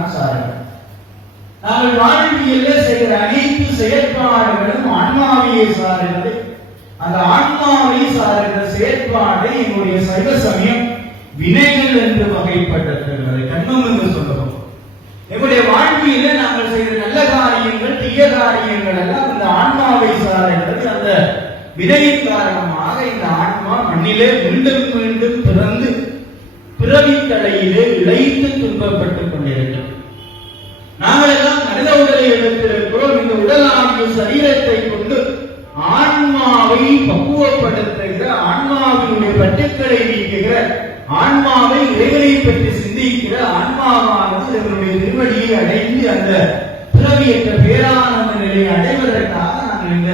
தான் சாருங்கள். நாங்கள் வாழ்வியலில் செய்கிற அனைத்து செயற்பாடுகளும் ஆன்மாவையே சாருகிறது. அந்த ஆன்மாவை சாருகிற செயற்பாடை எங்களுடைய சைவ சமயம் வினைகள் என்று வகைப்படுத்துகிறது, கண்மம் என்று சொல்லுவோம். எங்களுடைய வாழ்வியல நாங்கள் செய்கிற நல்ல காரியங்கள், தீய காரியங்கள் எல்லாம் இந்த ஆன்மாவை சாருகிறது. அந்த வினையின் காரணமாக இந்த ஆன்மா மண்ணிலே மீண்டும் மீண்டும் பிறந்து பிறவி தலையிலே இழைத்து துன்பப்பட்டுக் கொண்டிருக்கிறோம். நாங்கள் எல்லாம் மனித உடலை எடுத்திருக்கிறோம். இந்த உடலாகிய சரீரத்தை கொண்டு ஆன்மாவை பக்குவப்படுத்துகிற, ஆன்மாவினுடைய பற்றுக்களை நீக்குகிற, ஆன்மாவை இறைவனை பற்றி சிந்திக்கிற ஆன்மாவானது இவருடைய திருவடியை அடைந்து அந்த பிறவியற்ற பேரானந்த நிலையை அடைவதற்காக நாங்கள் இந்த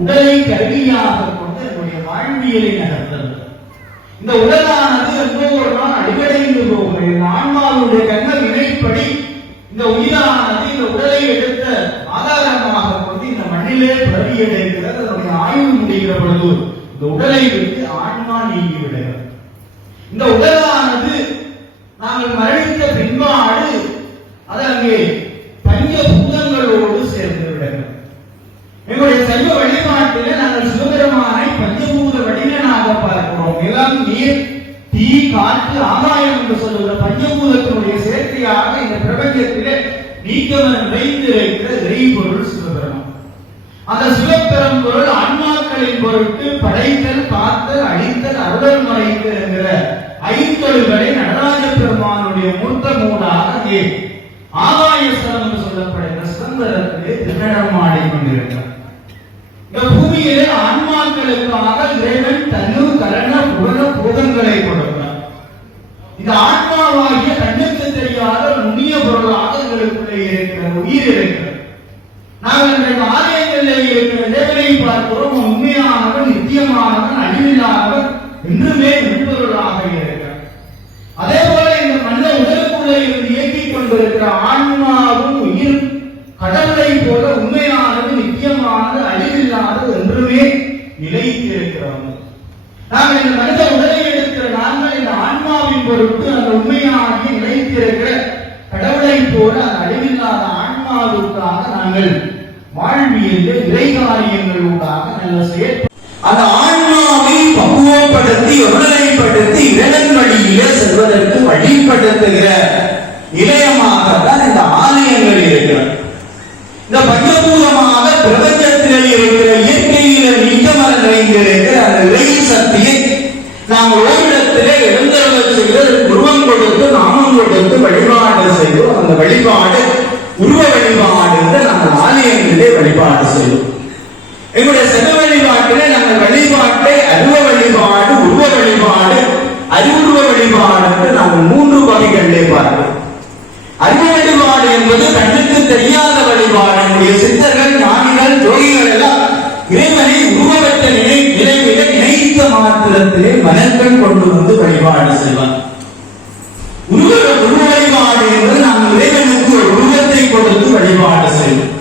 உடலை கருவியாக கொண்டு என்னுடைய வாழ்வியலை நகர்த்தது. இந்த உடலானது எங்கோ ஒரு நாள் அடிவடைந்து போகிறது. இந்த ஆன்மாவுடைய கர்ம வினைப்படி இந்த உயிரானது இந்த உடலை எடுத்த ஆதாரமாக கொண்டு இந்த மண்ணிலே பிறவி எடுக்கிறது. அதனுடைய ஆய்வு முடிகிற பொழுது இந்த உடலை விட்டு ஆன்மா நீங்கி விடுகிறது. இந்த உடலானது நாங்கள் மரணித்த பின்பாடு அது அங்கே பஞ்சபூதங்களோடு சேர்ந்து விடுகிறது. எங்களுடைய சைவ வழிபாட்டிலே நாங்கள் சிவபெருமானை பஞ்சபூத வடிவனாக பார்க்கிறோம். நிலம், நீர், தீ, காற்று, ஆகாயம் என்று சொல்லுகிற பஞ்சபூதத்தினுடைய சேர்க்கையாக இந்த பிரபஞ்சத்திலே நீக்கமர நிறைந்திருக்கிற இறைபொருள் சிவபெருமான். அந்த சிவபெரும்பொருள் ஆன்மாக்களின் பொருட்டு படைத்தல், காத்தல், அழித்தல், அருளல், மறைத்தல் என்கிற ஐந்தொழில்களை நடராஜ பெருமானுடைய மூர்த்த மூடாக ஆகாயஸ்தலம் என்று சொல்லப்படுகிற சிதம்பரத்திலே திருநடம் ஆடிக்கொண்டிருக்கிறார். இந்த பூமியிலே ஆன்மாக்களுக்காக இறைவன் தன்னு கரண புவன பூதங்களை கொடுக்கிறார். இந்த ஆன்மாவாகிய கண்ணுக்கு தெரியாத நுண்ணிய பொருளாக எங்களுக்குள்ளே இருக்கிற உயிர் இருக்கிறது. நாங்கள் இன்றைக்கு ஆலயங்களில் இருக்கிற இறைவனை பார்க்கிறோம். உண்மையானவன், நித்தியமானவன், அழிவில்லாதவன், என்றுமே மென்பொருளாக இருக்கிறார். அதே போல இந்த மனித உடலுக்குள்ளே இருந்து இயக்கிக் கொண்டிருக்கிற ஆன்மாவும் உயிர் கடவுளை போல உண்மையானது, நித்தியமானது, அழிவில்லாதது, என்றுமே நிலைத்து இருக்கிறவங்க. நாங்கள் இந்த மனித உடலை எடுக்கிற நாங்கள் இந்த ஆன்மாவின் பொருட்டு அந்த உண்மையாகி நிலைத்திருக்கிற கடவுளை போல அந்த அழிவில்லாத ஆன்மாவுக்காக நாங்கள் வாழ்வியல் இறை காரியங்களூடாக நல்ல செயல் அந்த ஆன்மாவை பக்குவப்படுத்தி ஒருநிலைப்படுத்தி இறைவன் வழியிலே செல்வதற்கு வழிபடுத்துகிற நிலையமாகத்தான் இந்த ஆலயங்கள் இருக்கிறது. இந்த பஞ்சபூதமாக பிரபஞ்சத்திலே இருக்கிற இயற்கையில நீக்கமர நிறைந்திருக்கிற அந்த இறை சக்தியை நாம் ஓரிடத்திலே எழுந்தருள செய்து உருவம் கொடுத்து நாமம் கொடுத்து வழிபாடு செய்வோம். அந்த வழிபாடு உருவ வழிபாடு என்று நாங்கள் ஆலயங்களிலே வழிபாடு செய்வோம். எங்களுடைய செவ வழிபாட்டிலே நாங்கள் வழிபாட்டை அருவ வழிபாடு, உருவ வழிபாடு, அறிவுருவ வழிபாடு என்று நாங்கள் 3 வகைகளிலே பார்க்கிறோம். அறிவு வழிபாடு என்பது கண்ணுக்கு தெரியாத வழிபாடு. நம்முடைய சித்தர்கள், ஞானிகள், ஜோகிகள் எல்லாம் இறைவனை உருவப்பட்ட நிலையில நினைத்த மாத்திரத்திலே மனங்கள் கொண்டு வந்து வழிபாடு செய்வார். உருவ வழிபாடு என்பது நாம் இறைவனுக்கு ஒரு உருவத்தை கொடுத்து வழிபாடு செய்வோம்.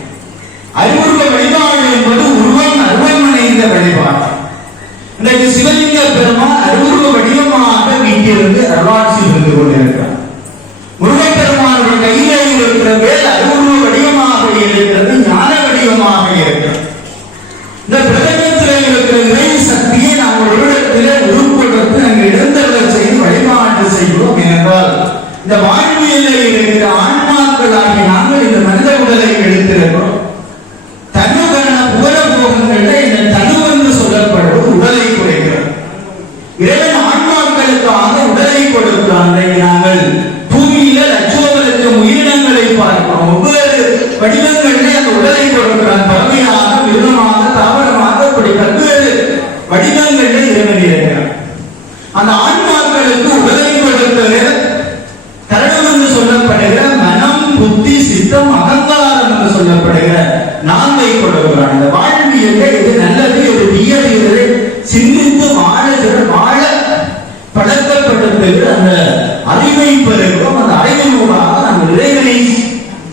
அறிவுருவ வழிபாடு என்பது உருவம் அருவம் இணைந்த வழிபாடு. இன்றைக்கு சிவலிங்க பெருமான் அறிவுருவ வடிவமாக வீட்டிலிருந்து அருளாட்சி இருந்து கொண்டிருக்கிறார். முருகப்பெருமானுடைய கையிலே இருக்கிற வேல் அறிவுருவ வடிவமாக இருக்கிறது, ஞான வடிவமாக இருக்கிறது. இந்த பிரபஞ்சத்திலே இருக்கிற இறை சக்தியை நாம் ஒரு இடத்திலே உருவெடுத்து அங்கு எழுந்தருள செய்து வழிபாடு செய்கிறோம். ஏனென்றால் இந்த வாழ்வியலில் இருக்கிற ஆன்மாக்களாகிய நாங்கள் இந்த மனித உடலை எடுத்திருக்கிறோம். தன்னுகரண புகழ போகங்கள்ல இந்த தனு என்று சொல்லப்படுவது உடலை குறைக்கிறது. இறைவன் ஆன்மாக்களுக்காக உடலை கொடுக்கிறான். நாங்கள் பூமியில லட்சோபலட்சம் உயிரினங்களை பார்க்கிறோம். ஒவ்வொரு வடிவங்களிலே அந்த உடலை கொடுக்கிறான். பறவையாக, மிருகமாக, தாவரமாக, இப்படி பல்வேறு வடிவங்களிலே இறைவன் இருக்கிறான். அந்த ஆன்மாக்களுக்கு உடலை கொடுக்கிற தரணம் என்று சொல்லப்படுகிற மனம், புத்தி, சித்தம், அகங்காரம் என்று சொல்லப்படுகிற நான்கை கொடுக்கிறான். இந்த வாழ்வியல் எது நல்லது, எது தீயது என்பதை சிந்தித்து வாழ பழக்கப்படுத்துகிற அந்த அறிவை பெறுகிறோம். அந்த அறிவினூடாக நாம் இறைவனை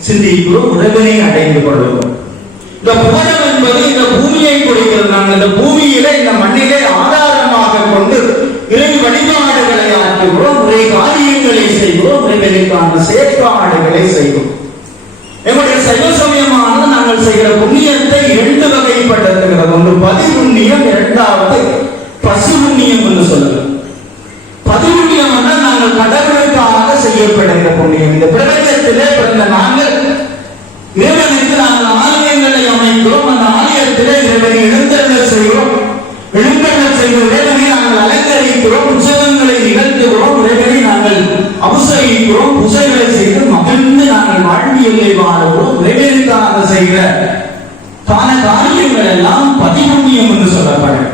சிந்திக்கிறோம், இறைவனை அடைந்து கொள்வோம். இந்த புகழம் என்பது இந்த பூமியை கொடுக்கிறது. நாங்கள் இந்த பூமியில இந்த மண்ணிலே ஆதாரமாக கொண்டு இறை வழிபாடுகளை ஆற்றுகிறோம், இறை காரியங்களை செய்கிறோம், இறைவனுக்கான செயற்பாடுகளை செய்கிறோம். எங்களுடைய சைவ சமயமானது நாங்கள் செய்கிற புண்ணியத்தை 2 வகைப்படுத்துகிறது. ஒன்று பதிபுண்ணியம், இரண்டாவது பசு புண்ணியம் என்று சொல்லுங்கள். பதிபுண்ணியம் என்றால் நாங்கள் கடவுளுக்காக செய்யப்படுகிற புண்ணியம். இந்த பிரபஞ்சத்திலே பிறந்த நாங்கள் இறைவனுக்கு நாங்கள் ஆலயங்களை அமைக்கிறோம். அந்த ஆலயத்திலே இறைவனை எழுந்தருள செய்கிறோம். எழுந்தருள செய்த இறைவனை நாங்கள் அலங்கரிக்கிறோம், உற்சவங்களை நிகழ்த்துகிறோம், இறைவனை நாங்கள் அபிஷேகிக்கிறோம், பூஜைகளை செய்து மகிழ்ந்து நாங்கள் வாழ்வியலை வாழுகிறோம். இறைவனுக்காக செய்கிற பல காரியங்கள் எல்லாம் பதிபுண்ணியம் என்று சொல்லப்படும்.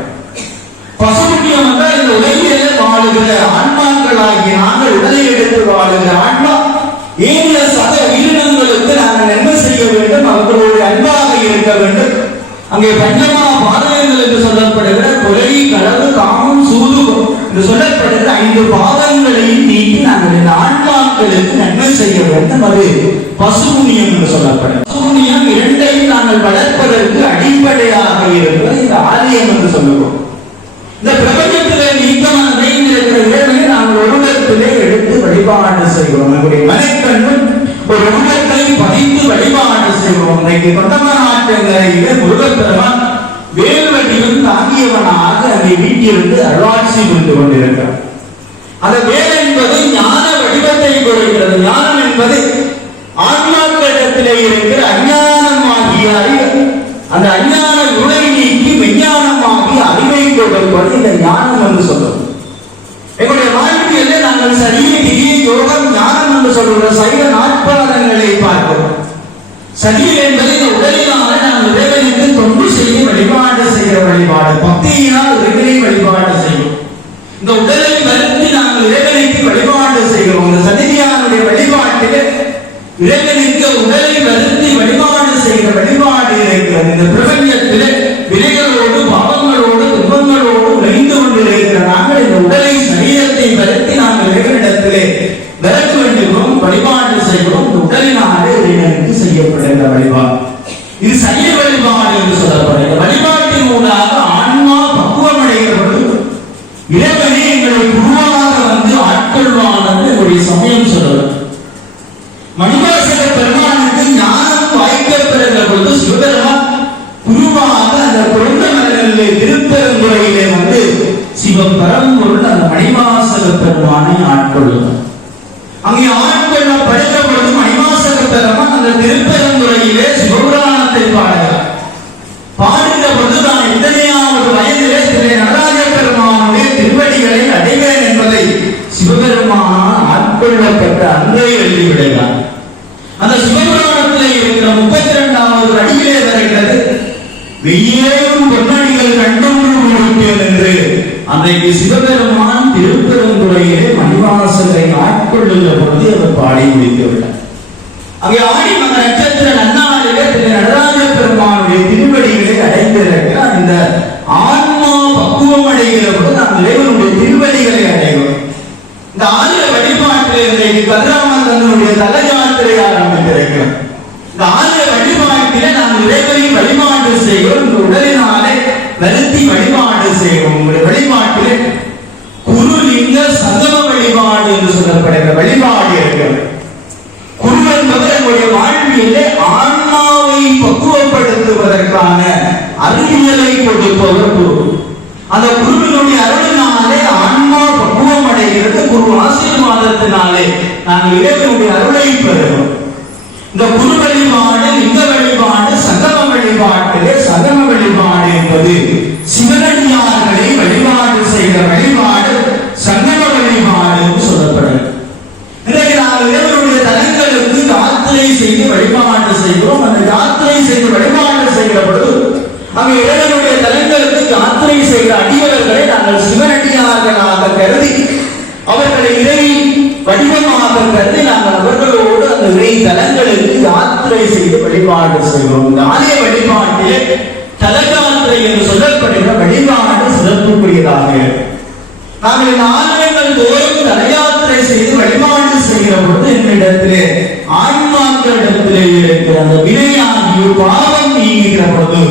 பசுபுண்ணியம் என்றால் இந்த உலகிலே வாழுகிற ஆன்மாக்களாகிய நாங்கள் உடலை எடுத்து வாழுகிற ஆன்மா ஏனைய சக உயிரினங்களுக்கு நாங்கள் நன்மை செய்ய வேண்டும், அவர்களோடு அன்பாக இருக்க வேண்டும். அங்கே பஞ்சமா பாதகங்கள் என்று சொல்லப்படுகிற கொலை, களவு, காமம், சூது என்று சொல்லப்படுகிற 5 பாதங்களையும் நீக்கி நாங்கள் இந்த ஆன்மாக்களுக்கு நன்மை செய்ய வேண்டும். அது பசுபுண்ணியம் என்று சொல்லப்படும். பசுபுண்ணியம் 2ஐயும் நாங்கள் வளர்ப்பதற்கு அடிப்படையாக இருப்பது இந்த ஆலயம் என்று சொல்லுவோம். இந்த பிரபஞ்சத்திலே நீக்கமான நிறைந்திருக்கிற இறைவனை நாங்கள் ஒருவத்திலே எடுத்து வழிபாடு செய்கிறோம். நம்முடைய மனைக்கண்ணும் ஒரு உருவத்தை பதித்து வழிபாடு செய்கிறோம். இன்றைக்கு கொண்டமநாட்டங்கரையிலே முருகப்பெருமான் வேல் வடிவம் தாங்கியவனாக அதை வீட்டிலிருந்து அருளாட்சி புரிந்து கொண்டிருக்கிறார். அந்த வேல் என்பது ஞான வடிவத்தை கொடுக்கிறது. ஞானம் என்பது ஆன்மாக்களிடத்திலே இருக்கிற அஞ்ஞானமாகிய அறிவு, அந்த அஞ்ஞான உரை நீக்கி விஞ்ஞானமாகி அறிவை கொடுப்பது இந்த ஞானம் என்று சொல்லுவோம். எங்களுடைய வாழ்க்கையிலே நாங்கள் சரிய கிரிய யோகம் ஞானம் என்று சொல்கிற சைவ நாட்பாதங்களை பார்க்கிறோம். சரிய என்பது இந்த உடலினால நாங்கள் இறைவனுக்கு தொண்டு செய்ய வழிபாடு செய்கிற வழிபாடு, பக்தியினால் இறைவனை வழிபாடு செய்யும். இந்த உடலை வருத்தி நாங்கள் இறைவனுக்கு வழிபாடு செய்கிறோம். இந்த சன்னிதியானுடைய வழிபாட்டிலே இறைவனுக்கு உடலை வருத்தி வழிபாடு செய்கிற வழிபாடு இருக்கிறது. இந்த பிரபஞ்சத்திலே வினைகளோடு பாவங்களோடு துன்பங்களோடு உழைந்து கொண்டிருக்கிற நாங்கள் இந்த உடலை சரீரத்தை வருத்தி நாங்கள் இறைவனிடத்திலே விரட்ட வேண்டுகிறோம், வழிபாடு செய்கிறோம். இந்த உடலினாலே இறைவனுக்கு செய்யப்படுகிற வழிபாடு இது சரிய வழிபாடு என்று சொல்லப்படுகிற வழிபாட்டின் மூலமாக ஆன்மா பக்குவம் அடைகிற பொழுது இறைவனே எங்களை குருவாக வந்து ஆட்கொள்வான் என்று என்னுடைய சமயம் சொல்லுவது. மணிவாசக பெருமானுக்கு ஞானம் வாய்க்கப்படுகிற பொழுது சிவபெருமான் குருவாக அந்த குழந்தை மலர்களிலே திருப்பெருந்துறையிலே வந்து சிவபரம்பொருள் அந்த மணிவாசக பெருமானை ஆட்கொள்ளுவார். அங்கே ஆட்கொள்ளப்படுகிற பொழுது மணிவாசக பெருமான் அந்த திருப்பெருந்துறையிலே சிவபுராணத்தை பாடுகிறார். பாடுகிற பொழுது தான் 8வது வயதிலே திரு நடராஜ பெருமானுடைய திருவடிகளை அடைவேன் என்பதை சிவபெருமான் ஆட்கொள்ளப்பட்ட அன்றே எழுதிவிடுகிறார். அந்த சிவபுராணத்திலே இருக்கிற 32வது அடியிலே வருகிறது, வெய்யேறும் பொன்னடிகள் கண்டொன்று முடிப்பேன் என்று அன்றைக்கு சிவபெருமான் திருப்பெருந்துறையிலே மணிவாசகரை ஆட்கொள்ளுகிற பொழுது அவர் பாடி முடித்துவிட்டார். அங்கே ஆடி மக நட்சத்திர நன்னாளிலே திரு நடராஜ பெருமானுடைய திருவடிகளை அடைந்திருக்கிறார். இந்த ஆன்மா பக்குவம் அடைகிற பொழுது நாம் இறைவனுடைய திருவடிகளை அடைகிறோம். இந்த ஆலய வழிபாட்டிலே இன்றைக்கு கதிராமந்தனுடைய தல யாத்திரை ஆரம்பித்திருக்கிறோம். இந்த ஆலய வழிபாட்டிலே நாம் இறைவனை வழிபாடு செய்கிறோம். இந்த உடலினாலே வருத்தி வழிபாடு செய்கிறோம். உங்களுடைய வழிபாட்டிலே குருலிங்க சங்கம வழிபாடு என்று சொல்லப்படுகிற வழிபாடு இருக்கிறது. குரு என்பது நம்முடைய வாழ்வியலே ஆன்மாவை பக்குவப்படுத்துவதற்கான அறிவியலை கொடுப்பவர் குரு. அந்த குருவினுடைய அருளினாலே ஆன்மா பக்குவம் அடைகிறது. குரு ஆசீர்வாதத்தினாலே நாங்கள் இறைவனுடைய அருளை பெறுகிறோம். இந்த குரு வழிபாடு, லிங்க வழிபாடு, சங்கம வழிபாட்டிலே சங்கம வழிபாடு என்பது சிவனடியார்களை வழிபாடு செய்கிற வழிபாடு சங்கம வழிபாடு என்று சொல்லப்படுகிறது. இன்றைக்கு நாங்கள் இறைவனுடைய தலங்களுக்கு யாத்திரை செய்து வழிபாடு செய்கிறோம். அந்த யாத்திரை செய்து வழிபாடு செய்கிற பொழுது அங்கே இறைவனுடைய தலங்களுக்கு யாத்திரை செய்கிற அடியவர்களை நாங்கள் சிவனடியார்களாக கருதி அவர்களை இறை வடிவமாக கருதி நாங்கள் அவர்களோடு அந்த இறை தலங்களுக்கு யாத்திரை செய்து வழிபாடு செய்கிறோம். இந்த ஆலய வழிபாட்டிலே தல யாத்திரை என்று சொல்லப்படுகிற வழிபாடு சிறப்புக்குரியதாக நாங்கள் இந்த ஆலயங்கள் தோறும் தல யாத்திரை செய்து வழிபாடு செய்கிற பொழுது என்னிடத்திலே ஆன்மாக்களிடத்திலே இருக்கிற அந்த வினையாகிய பாவம் நீங்குகிற பொழுது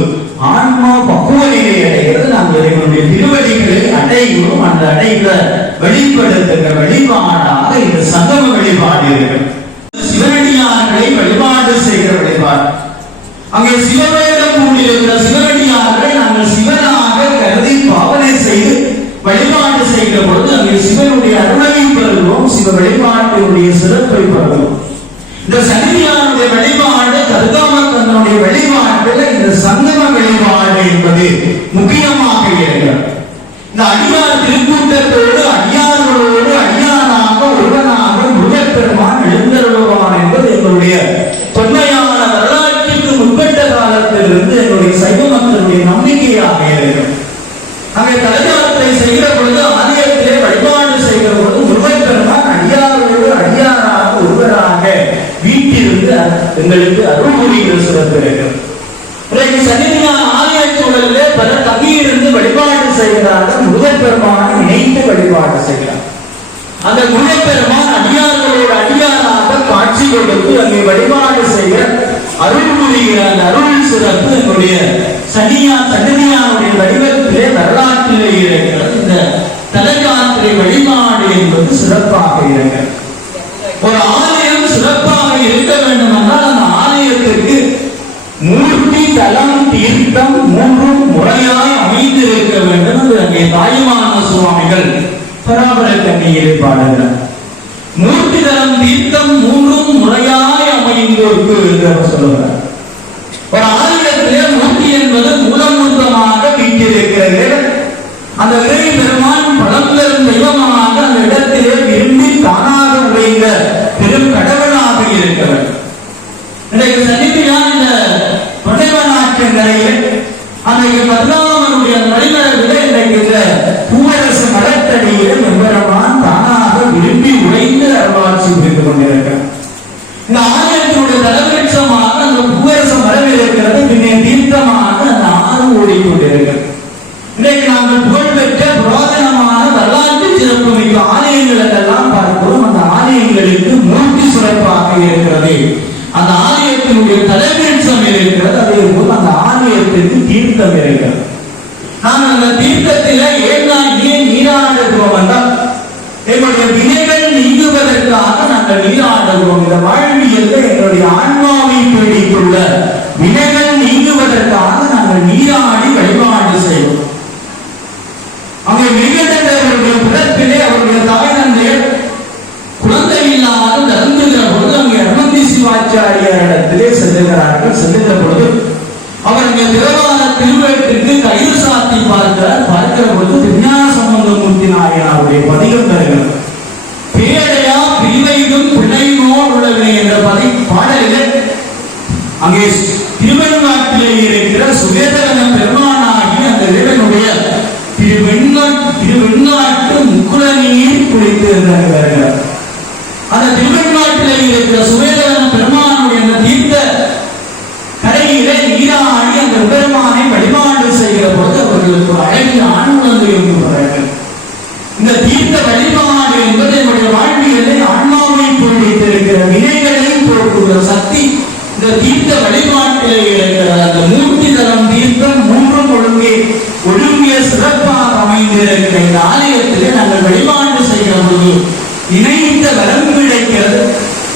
ஆன்மா பக்குவ நிலை அடைகிறது. நாங்கள் இறைவனுடைய திருவடிகளை அடைகிறோம். அந்த அடைகிற வெளிப்படுத்துகிற வழிபாடாக இந்த சங்கம வழிபாடு இருக்கு. சிவனடியார்களை வழிபாடு செய்கிற வழிபாடு. அங்கே சிவவேடம் கூடியிருக்கிற சிவனடியார்களை நாங்கள் சிவனாக கருதி பாவனை செய்து வழிபாடு செய்கிற பொழுது அங்கே சிவனுடைய அருளை பெறுகிறோம். சிவ வழிபாட்டினுடைய சிறப்பை பெறுகிறோம். இந்த சன்னிதியாருடைய வழிபாடு, கருதாமக்கந்தனுடைய வழிபாட்டுல இந்த சங்கம வழிபாடு என்பது முக்கியமாக இருக்கிறது. இந்த அடியார் திருக்கூட்டத்தோடு அடியார்களோடு அடியாராக ஒருவனாக முருகப்பெருமான் எழுந்தருளுவான் என்பது எங்களுடைய தொன்மையான வரலாற்றுக்கு முற்பட்ட காலத்திலிருந்து எங்களுடைய சைவ மக்களுடைய நம்பிக்கையாக இருக்கிறது. அங்கே தலையாத்திரை செய்கிற பொழுது ஆலயத்திலே வழிபாடு செய்கிற பொழுது முருகப்பெருமான் அடியாரோடு அடியாராக ஒருவராக வீட்டிலிருந்து எங்களுக்கு அருள் புரிகிற சிறப்பு இருக்கிறது. சன்னிதியான ஆலய சூழலிலே பல தங்கியிருந்து வழிபாடு செய்கிறார்கள். முருகப்பெருமானை இணைத்து வழிபாடு செய்கிறார். அந்த முருகப்பெருமான் அடியார்களோடு அடியாராக காட்சி கொடுத்து அங்கே வழிபாடு செய்ய அருள் புரிகிற அந்த அருள் சிறப்பு என்னுடைய சன்னிதியானுடைய வடிவத்திலே வரலாற்றிலே இருக்கிறது. இந்த தலையாத்திரை வழிபாடு என்பது சிறப்பாக இருக்கிறது. ஒரு ஆலயம் சிறப்பாக இருக்க வேண்டும் என்றால் அந்த ஆலயத்திற்கு மூர்த்தி, தலம், தீர்த்தம் மூன்றும் முறையாய் அமைந்து இருக்க வேண்டும் என்று அங்கே தாயுமான சுவாமிகள் பராபர கண்ணியை பாடுகிறார். மூர்த்தி, தலம், தீர்த்தம் மூன்றும் முறையாய் அமைந்திருக்கு என்று அவர் சொல்லுகிறார். ஒரு ஆலயத்திலே மூர்த்தி என்பது மூலமூர்த்தமாக வீட்டிருக்கிறது. அந்த இறை பெருமான் பழம்பெரும் தெய்வமாக அந்த இடத்திலே விரும்பி தானாக உரைந்த பெரும் கடவுளாக இருக்கிறது. இன்றைக்கு சன்னிதியான் இந்த தொண்டைவனாற்றங்கரையில் அன்றைக்கு பத்மநாபனுடைய வழிநடவிலே இன்றைக்கு இந்த பூவரசு மரத்தடியிலும் எம்பெருமான் தானாக விரும்பி உழைந்து அருளாட்சி புரிந்து கொண்டிருக்கிறார். இந்த ஆலயத்தினுடைய தலைவிருட்சமாக அந்த பூவரச மரம் இருக்கிறது. பின்னே தீர்த்தமாக அந்த ஆறு ஓடிக்கொண்டிருக்கிறது. இன்றைக்கு நாங்கள் புகழ்பெற்ற புராதனமான வரலாற்று சிறப்பு மிக்க ஆலயங்களுக்கெல்லாம் பார்க்கிறோம். அந்த ஆலயங்களுக்கு மூர்த்தி சிறப்பாக இருக்கிறது. அந்த ஆலயத்தினுடைய தலைவிருட்சம் இருக்கிறது. அதே போல் அந்த ஆலயத்திற்கு தீர்த்தம் இருக்கிறது. நாங்கள் அந்த தீர்த்தத்தில ஏன் நீராடுகிறோம் என்றால் எங்களுடைய வினைகள் நீங்குவதற்காக நாங்கள் நீராடுகிறோம். இந்த வாழ்வியல்ல எங்களுடைய ஆன்மாவை பீடித்துள்ள வினைகள் நீங்குவதற்காக நாங்கள் நீராடி வழிபாடு செய்வோம். அங்கே மிருகண்டவருடைய பிறப்பிலே அவருடைய தாய் தந்தையர் குழந்தை இல்லாத தருந்துகிற பொழுது அங்கே அனுமதி சிவாச்சாரியாரிடத்திலே செல்லுகிறார்கள். செல்லுகிற பொழுது அவர் இங்கே தேவார திருவேட்டிற்கு கயிறு சாத்தி பார்க்கிற பொழுது விஞ்ஞான சம்பந்தமூர்த்தி நாயனாருடைய பதிகம் தருகிறது. பேடையா பிரிவையும் பிள்ளைமோ உள்ளவில்லை என்ற பாடலிலே அங்கே திருவெண்காட்டிலே இருக்கிற சுவேதகன பெருமானாகி அந்த இறைவனுடைய திருவெண்காட்டு முக்குள நீர் குளித்து வருகிறார். அந்த திருவெண்காட்டிலே இருக்கிற சுவேதகன பெருமானுடைய அந்த தீர்த்த கரையிலே நீராடி அந்த பெருமானை வழிபாடு செய்கிற பொழுது அவர்களுக்கு அழகிய ஆன்மீக வருகிறார்கள். இந்த தீர்த்த வழிபாடு என்பது என்னுடைய வாழ்வியலை ஆன்மாவை போட்டிருக்கிற வினைகளை போக்குகிற சக்தி இந்த தீர்த்த வழிபாட்டிலே இருக்கிற அந்த மூர்த்தி தலம் தீர்த்தம் மூன்றும் ஒழுங்கிய சிறப்பாக அமைந்திருக்கிற இந்த ஆலயத்திலே நாங்கள் வழிபாடு செய்கிற பொழுது இணைந்த வரம் கிடைக்கிறது.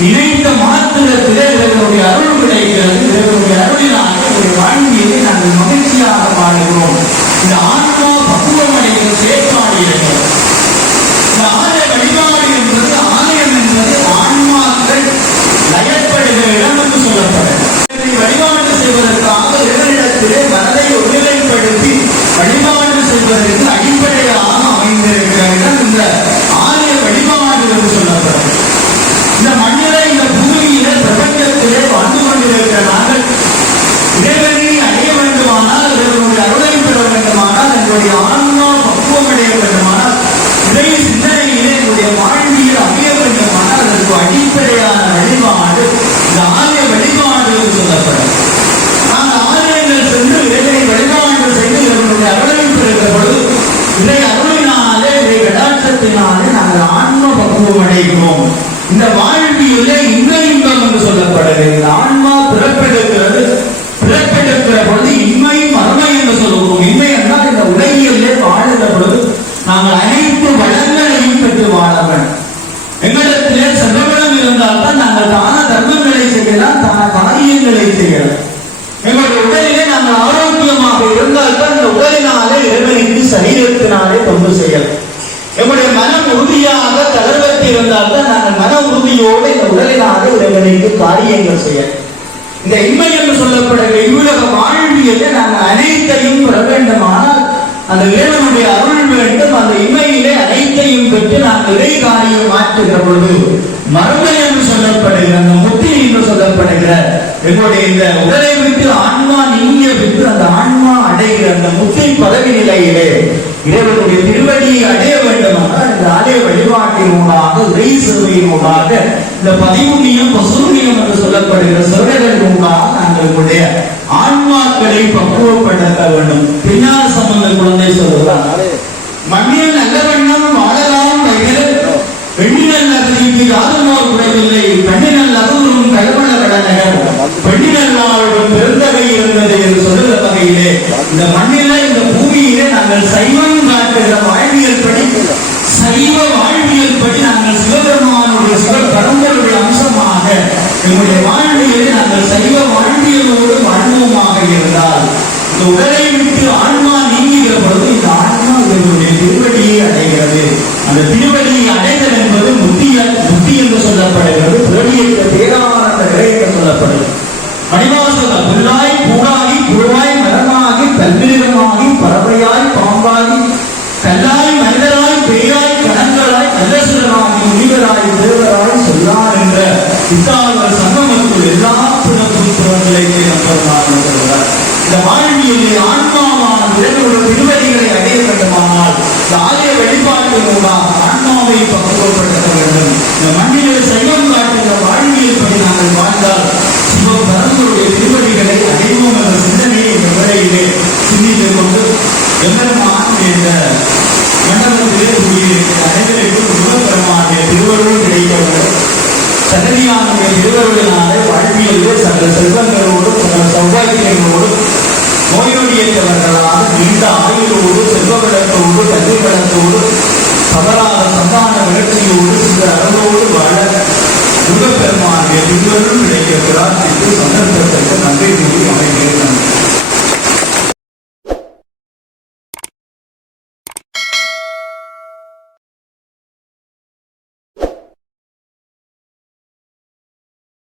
இணைந்த மாத்திரத்திலே இவர்களுடைய அருள் கிடைக்கிறது. இவர்களுடைய அருளினாக ஒரு வாழ்வியலை நாங்கள் மகிழ்ச்சியாக வாழ்கிறோம். இந்த ஆன்மா பக்குவம் அடைகிற செயற்பாடு இருக்கிறது. இந்த ஆலய வழிபாடு என்பது ஆலயம் என்பது ஆன்மாக்கள் லயப்படுகிற இடம் என்று சொல்லப்படும். வழிபாடு செய்வதற்காக இறைவனிடத்திலே மனதை ஒருநிலைப்படுத்தி வழிபாடு செய்வதற்கு அடிப்படையாக அமைந்திருக்கிற இடம் இந்த ஆலய வழிபாடு என்று எல்லாம் தான காரியங்களை செய்யலாம். எங்களுடைய உடலிலே நாங்கள் ஆரோக்கியமாக இருந்தால் தான் இந்த உடலினாலே இறைவனுக்கு சரீரத்தினாலே தொண்டு செய்யலாம். எங்களுடைய மனம் உறுதியாக தளர்வற்று இருந்தால் தான் நாங்கள் மன உறுதியோடு இந்த உடலினாலே இறைவனுக்கு காரியங்கள் செய்யலாம். இந்த இன்மை என்று சொல்லப்படுகிற இவ்வுலக வாழ்வியலை நாங்கள் அனைத்தையும் பெற வேண்டுமானால் அந்த இறைவனுடைய அருள் வேண்டும். அந்த இன்மையிலே அனைத்தையும் பெற்று நாங்கள் இறை காரியம் மாற்றுகிற பொழுது மறுமை என்று சொல்லப்படுகிற அந்த முத்தி என்று சொல்லப்படுகிற எங்களுடைய இந்த உடலை விட்டு ஆன்மா நீங்கிய விட்டு அந்த ஆன்மா அடைகிற அந்த முத்தி பதவி நிலையிலே இறைவனுடைய திருவடியை அடைய வேண்டுமானால் இந்த ஆலய வழிபாட்டினூடாக இறை சேவையினூடாக இந்த பதிவுண்ணியம் பசுண்ணியம் என்று சொல்லப்படுகிற சேவைகளினூடாக நாங்கள் எங்களுடைய ஆன்மாக்களை பக்குவப்படுத்த வேண்டும். பின்னால சம்பந்த குழந்தை சொல்லுகிறார், மண்ணில் நல்ல வண்ணம் வாழலாம் வயல் பெண்ணினல் நகரிக்கு யாருமோர் குறைவில்லை பெண்ணினல் நகரும் கல்வள கடநகர் பெண்ணினல் நாளுடன் பெருந்தகை இருந்தது என்று சொல்லுகிற வகையிலே இந்த மண்ணில இந்த பூமியிலே நாங்கள் சைவம் காட்டுகிற வாழ்வியல் படி சைவ வாழ்வியல் படி நாங்கள் சிவபெருமானுடைய சிவ பரம்பருடைய அம்சமாக எங்களுடைய வாழ்வியலை நாங்கள் சைவ வாழ்வியலோடு வாழ்வோமாக இருந்தால் இந்த உடலை விட்டு ஆன்மா நீங்குகிற பொழுது இந்த ஆன்மா இவர்களுடைய திருவடியை அடைகிறது. அந்த திருவடியை அடைதல் என்பது முத்தி என்று சொல்லப்படுகிறது. பிரடியற்ற பேரானந்த நிலை என்று சொல்லப்படுகிறது. மணிவாசக புல்லாய் பூடாகி புழுவாய் மரமாகி பல்மிருகமாகி பறவையாய் பாம்பாகி கல்லாய் மனிதராய் பேயாய் கணங்களாய் நல்லசுரனாகி முனிவராய் தேவராய் சொல்லார் என்ற இத்தாளர் சங்கமத்துள் எல்லா பிறப்பும் புறங்களை நம்புகிறார். இந்த வாழ்வியலை ஆன்மாவான இறைவனுடைய திருவடிகளை அடைய வேண்டுமானால் இந்த ஆலய வழிபாட்டு மூலம் ஆன்மாவை பக்குவப்படுத்த வேண்டும். இந்த மண்ணிலே சைவம் காட்டுகிற வாழ்வியல் படி நாங்கள் வாழ்ந்தால் சிவபரம்பருடைய திருவடிகளை அடைவோம் என்ற சிந்தனையை இந்த வேளையிலே சிந்தித்துக் கொண்டு எம்பெருமான் என்ற மண்டபத்திலே கூடியிருக்கிற அனைவருக்கும் சிவபெருமானுடைய திருவருள் கிடைக்கவில்லை. சகதியானுடைய திருவருளினாலே வாழ்வியலே சகல செல்வங்கள்